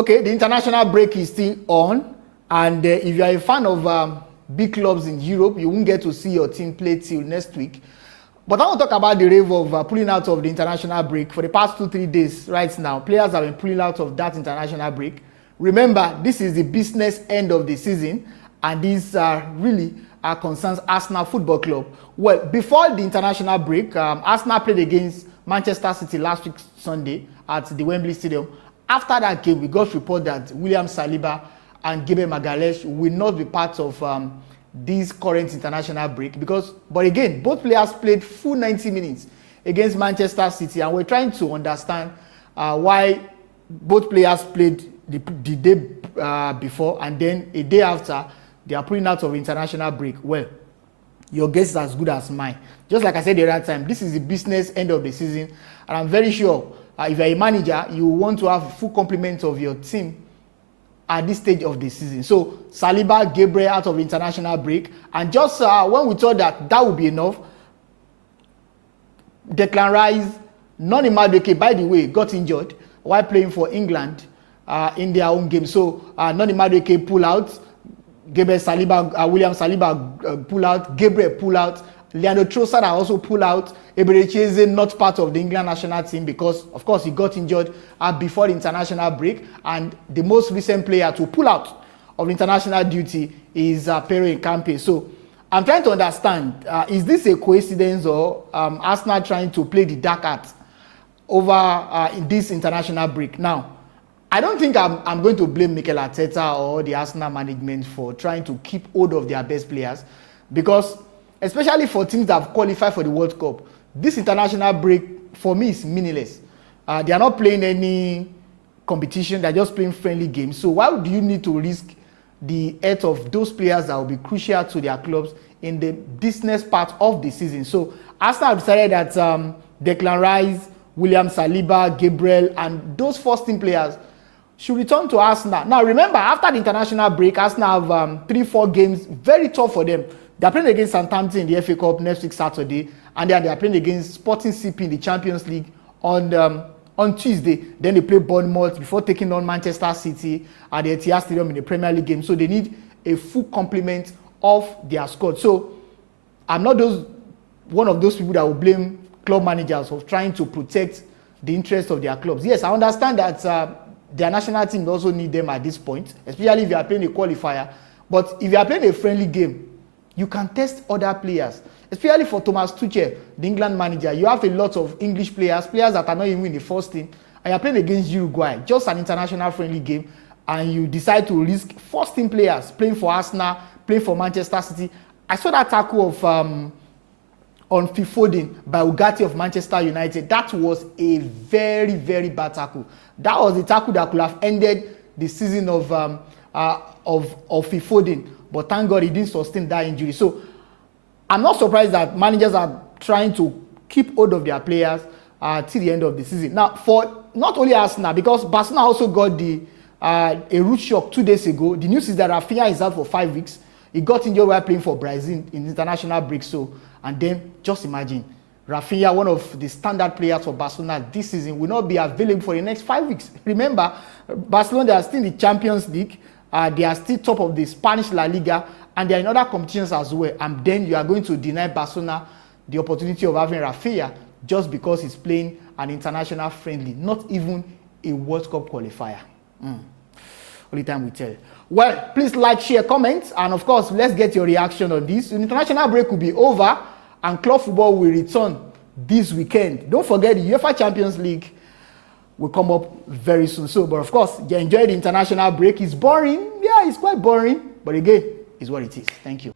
Okay, the international break is still on, and if you are a fan of big clubs in Europe, you won't get to see your team play till next week. But I want to talk about the rave of pulling out of the international break. For the past 2-3 days right now, players have been pulling out of that international break. Remember, this is the business end of the season, and these really concerns Arsenal Football Club. Well, before the international break, Arsenal played against Manchester City last week Sunday at the Wembley Stadium. After that game, we got report that William Saliba and Gabriel will not be part of this current international break but again, both players played full 90 minutes against Manchester City, and we're trying to understand why both players played the day before and then a day after they are pulling out of international break. Well, your guess is as good as mine. Just like I said the other time, this is the business end of the season, and I'm very sure if you're a manager, you want to have full complement of your team at this stage of the season. So Saliba, Gabriel out of international break, and just when we thought that would be enough, Declan Rice, Madueke, by the way, got injured while playing for England in their own game. So Madueke pull out, William Saliba pull out, Gabriel pull out, Leandro Trossard also pull out. Eberechieze not part of the England national team because, of course, he got injured before the international break. And the most recent player to pull out of international duty is Hincapie. So I'm trying to understand, is this a coincidence or Arsenal trying to play the dark arts over in this international break? Now, I don't think I'm going to blame Mikel Arteta or the Arsenal management for trying to keep hold of their best players, because especially for teams that have qualified for the World Cup, this international break for me is meaningless. They are not playing any competition, they're just playing friendly games. So why do you need to risk the health of those players that will be crucial to their clubs in the business part of the season? So Arsenal have decided that Declan Rice, William Saliba, Gabriel, and those first team players should return to Arsenal. Now remember, after the international break, Arsenal have 3-4 games, very tough for them. They're playing against Southampton in the FA Cup next week Saturday, and then they're playing against Sporting CP in the Champions League on Tuesday. Then they play Bournemouth before taking on Manchester City at the Etihad Stadium in the Premier League game. So they need a full complement of their squad. So I'm not one of those people that will blame club managers for trying to protect the interest of their clubs. Yes, I understand that their national team also need them at this point, especially if you are playing a qualifier. But if you are playing a friendly game, you can test other players, especially for Thomas Tuchel, the England manager. You have a lot of English players that are not even in the first team, and you're playing against Uruguay, just an international friendly game, and you decide to risk first team players playing for Arsenal, playing for Manchester City. I saw that tackle of on Foden by Ugarte of Manchester United. That was a very, very bad tackle. That was the tackle that could have ended the season of Foden. But thank God he didn't sustain that injury. So I'm not surprised that managers are trying to keep hold of their players till the end of the season. Now, for not only Arsenal, because Barcelona also got a root shock 2 days ago. The news is that Raphina is out for 5 weeks. He got injured while playing for Brazil in international break. So, and then just imagine, Raphina, one of the standard players for Barcelona this season, will not be available for the next 5 weeks. Remember, Barcelona, they are still in the Champions League. They are still top of the Spanish La Liga, and they are in other competitions as well. And then you are going to deny Barcelona the opportunity of having Raphina just because he's playing an international friendly, not even a World Cup qualifier. Only time will tell. Well, please like, share, comment, and of course, let's get your reaction on this. The international break will be over, and club football will return this weekend. Don't forget, the UEFA Champions League will come up very soon. So, but of course, you enjoy the international break. It's boring. Yeah, it's quite boring. But again, it's what it is. Thank you.